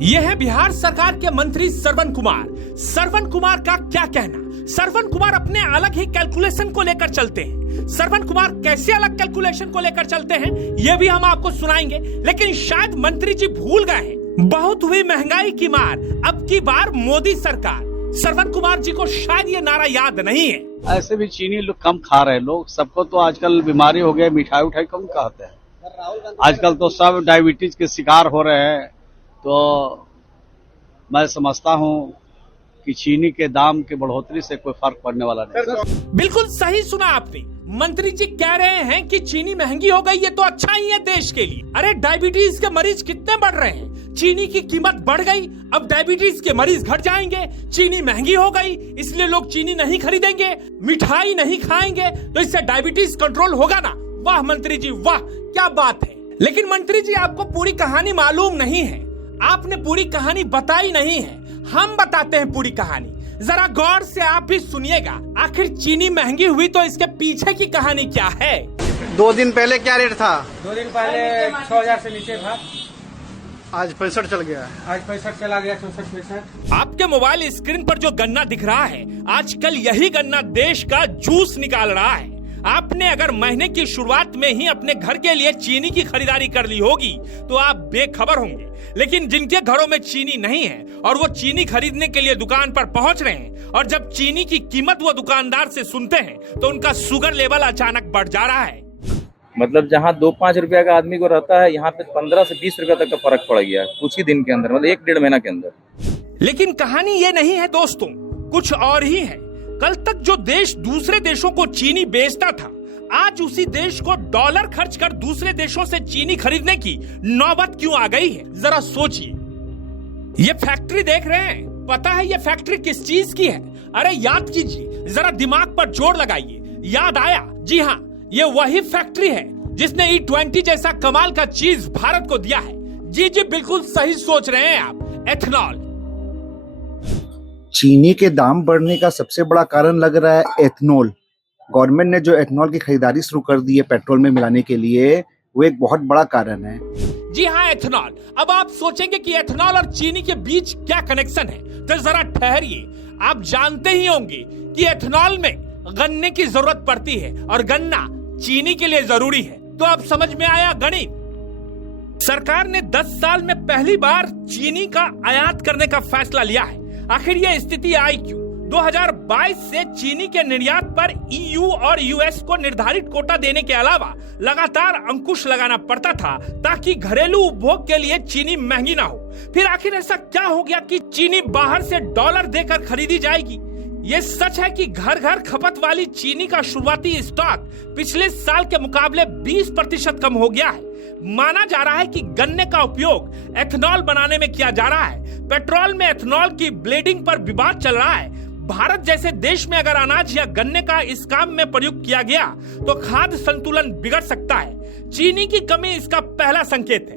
यह है बिहार सरकार के मंत्री श्रवण कुमार। श्रवण कुमार का क्या कहना? श्रवण कुमार अपने अलग ही कैलकुलेशन को लेकर चलते हैं। श्रवण कुमार कैसे अलग कैलकुलेशन को लेकर चलते हैं ये भी हम आपको सुनाएंगे, लेकिन शायद मंत्री जी भूल गए हैं। बहुत हुई महंगाई की मार, अब की बार मोदी सरकार। श्रवण कुमार जी को शायद ये नारा याद नहीं है। ऐसे भी चीनी लोग कम खा रहे हैं, लोग सबको तो आजकल बीमारी हो गया, मिठाई उठाई कम खाते हैं। आजकल तो सब डायबिटीज के शिकार हो रहे हैं। तो मैं समझता हूं कि चीनी के दाम के बढ़ोतरी से कोई फर्क पड़ने वाला नहीं। बिल्कुल सही सुना आपने। मंत्री जी कह रहे हैं कि चीनी महंगी हो गई, ये तो अच्छा ही है देश के लिए। अरे डायबिटीज के मरीज कितने बढ़ रहे हैं, चीनी की कीमत बढ़ गई, अब डायबिटीज के मरीज घट जाएंगे। चीनी महंगी हो गई इसलिए लोग चीनी नहीं खरीदेंगे, मिठाई नहीं खाएंगे, तो इससे डायबिटीज कंट्रोल होगा ना। वाह मंत्री जी वाह, क्या बात है। लेकिन मंत्री जी आपको पूरी कहानी मालूम नहीं है, आपने पूरी कहानी बताई नहीं है। हम बताते हैं पूरी कहानी, जरा गौर से आप भी सुनिएगा। आखिर चीनी महंगी हुई तो इसके पीछे की कहानी क्या है? 2 दिन पहले क्या रेट था? 2 दिन पहले 6000 से नीचे था, आज 65 चल गया है। आज 65 चला गया, 64-65। आपके मोबाइल स्क्रीन पर जो गन्ना दिख रहा है, आजकल यही गन्ना देश का जूस निकाल रहा है। आपने अगर महीने की शुरुआत में ही अपने घर के लिए चीनी की खरीदारी कर ली होगी तो आप बेखबर होंगे। लेकिन जिनके घरों में चीनी नहीं है और वो चीनी खरीदने के लिए दुकान पर पहुंच रहे हैं, और जब चीनी की कीमत वो दुकानदार से सुनते हैं तो उनका शुगर लेवल अचानक बढ़ जा रहा है। मतलब जहाँ 2-5 रुपया का आदमी को रहता है, यहाँ पे 15 से 20 रुपया तक का फर्क पड़ गया है कुछ ही दिन के अंदर, मतलब 1-1.5 महीना के अंदर। लेकिन कहानी ये नहीं है दोस्तों, कुछ और ही है। कल तक जो देश दूसरे देशों को चीनी बेचता था, आज उसी देश को डॉलर खर्च कर दूसरे देशों से चीनी खरीदने की नौबत क्यों आ गई है? जरा सोचिए। ये फैक्ट्री देख रहे हैं, पता है ये फैक्ट्री किस चीज की है? अरे याद कीजिए, जरा दिमाग पर जोर लगाइए। याद आया? जी हाँ, ये वही फैक्ट्री है जिसने E20 जैसा कमाल का चीज भारत को दिया है। जी जी बिल्कुल सही सोच रहे हैं आप, एथेनॉल। चीनी के दाम बढ़ने का सबसे बड़ा कारण लग रहा है एथेनॉल। गवर्नमेंट ने जो एथेनॉल की खरीदारी शुरू कर दी है पेट्रोल में मिलाने के लिए, वो एक बहुत बड़ा कारण है। जी हाँ, एथेनॉल। अब आप सोचेंगे कि एथेनॉल और चीनी के बीच क्या कनेक्शन है, तो जरा ठहरिए। आप जानते ही होंगे कि एथेनॉल में गन्ने की जरूरत पड़ती है और गन्ना चीनी के लिए जरूरी है। तो अब समझ में आया गणित। सरकार ने 10 साल में पहली बार चीनी का आयात करने का फैसला लिया है। आखिर ये स्थिति आई क्यों? 2022 से चीनी के निर्यात पर EU और US को निर्धारित कोटा देने के अलावा लगातार अंकुश लगाना पड़ता था ताकि घरेलू उपभोग के लिए चीनी महंगी ना हो। फिर आखिर ऐसा क्या हो गया कि चीनी बाहर से डॉलर देकर खरीदी जाएगी? ये सच है कि घर घर खपत वाली चीनी का शुरुआती स्टॉक पिछले साल के मुकाबले 20% कम हो गया है। माना जा रहा है कि गन्ने का उपयोग एथेनॉल बनाने में किया जा रहा है। पेट्रोल में एथेनॉल की ब्लेंडिंग पर विवाद चल रहा है। भारत जैसे देश में अगर अनाज या गन्ने का इस काम में प्रयोग किया गया तो खाद्य संतुलन बिगड़ सकता है। चीनी की कमी इसका पहला संकेत है।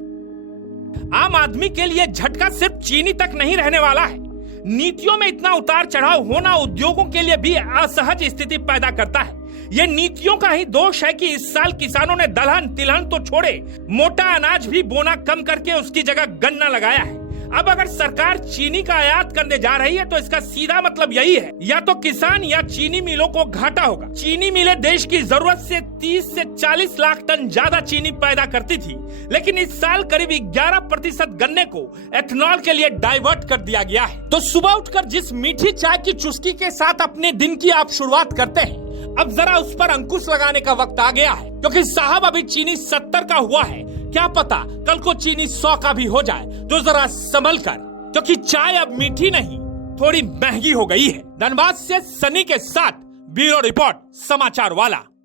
आम आदमी के लिए झटका सिर्फ चीनी तक नहीं रहने वाला है। नीतियों में इतना उतार चढ़ाव होना उद्योगों के लिए भी असहज स्थिति पैदा करता है। ये नीतियों का ही दोष है कि इस साल किसानों ने दलहन तिलहन तो छोड़े, मोटा अनाज भी बोना कम करके उसकी जगह गन्ना लगाया है। अब अगर सरकार चीनी का आयात करने जा रही है तो इसका सीधा मतलब यही है, या तो किसान या चीनी मिलों को घाटा होगा। चीनी मिलें देश की जरूरत से 30 से 40 लाख टन ज्यादा चीनी पैदा करती थी, लेकिन इस साल करीब 11% गन्ने को एथेनॉल के लिए डाइवर्ट कर दिया गया है। तो सुबह उठकर जिस मीठी चाय की चुस्की के साथ अपने दिन की आप शुरुआत करते हैं, अब जरा उस पर अंकुश लगाने का वक्त आ गया है, क्योंकि साहब अभी चीनी 70 का हुआ है, क्या पता कल को चीनी 100 का भी हो जाए। तो जरा संभल कर, क्योंकि चाय अब मीठी नहीं थोड़ी महंगी हो गई है। धनबाद से सनी के साथ ब्यूरो रिपोर्ट समाचार वाला।